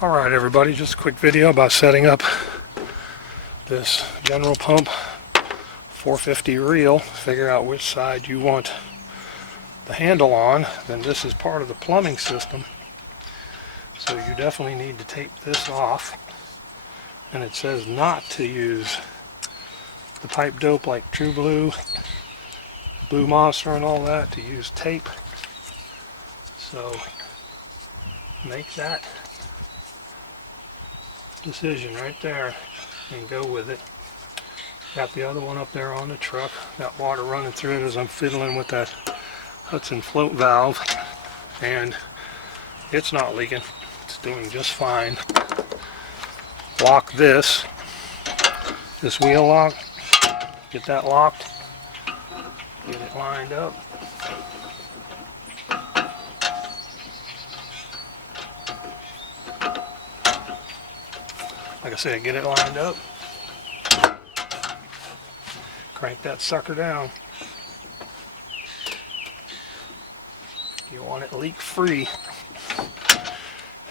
Alright everybody, just a quick video about setting up this General Pump 450 reel. Figure out which side you want the handle on. Then this is part of the plumbing system, so you definitely need to tape this off. And it says not to use the pipe dope like True Blue, Blue Monster and all that, to use tape. So make that decision right there and go with it. Got the other one up there on the truck. Got water running through it as I'm fiddling with that Hudson float valve, and it's not leaking. It's doing just fine. Lock this wheel lock. Get that locked. Get it lined up. Like I said, get it lined up. Crank that sucker down. You want it leak free.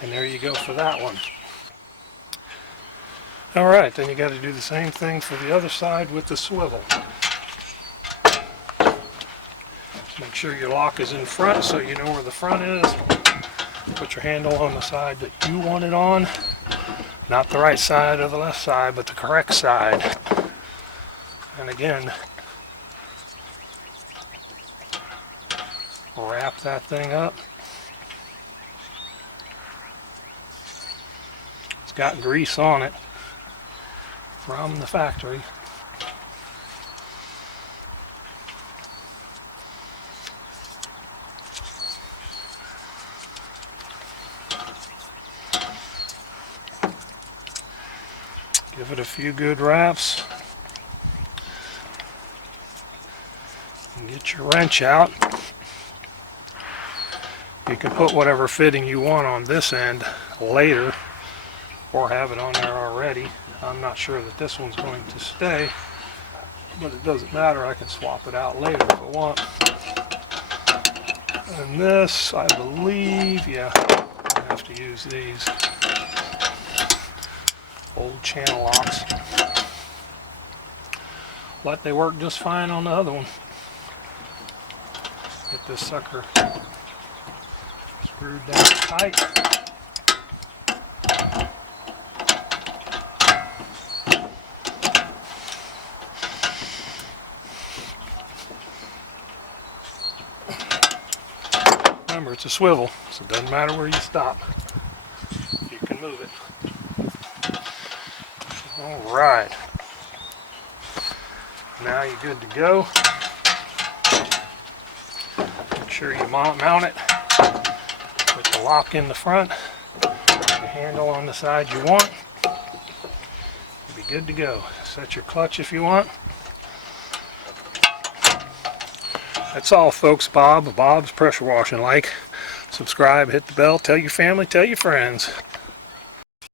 And there you go for that one. Alright, then you got to do the same thing for the other side with the swivel. Make sure your lock is in front so you know where the front is. Put your handle on the side that you want it on. Not the right side or the left side, but the correct side. And again, wrap that thing up. It's got grease on it from the factory. Give it a few good wraps. And get your wrench out. You can put whatever fitting you want on this end later, or have it on there already. I'm not sure that this one's going to stay, but it doesn't matter. I can swap it out later if I want. And this, I believe, yeah, I have to use these old channel locks. But they work just fine on the other one. Get this sucker screwed down tight. Remember, it's a swivel, so it doesn't matter where you stop. You can move it. Alright. Now you're good to go. Make sure you mount it with the lock in the front, the handle on the side you want. You'll be good to go. Set your clutch if you want. That's all, folks. Bob's Pressure Washing. Like, subscribe, hit the bell, tell your family, tell your friends.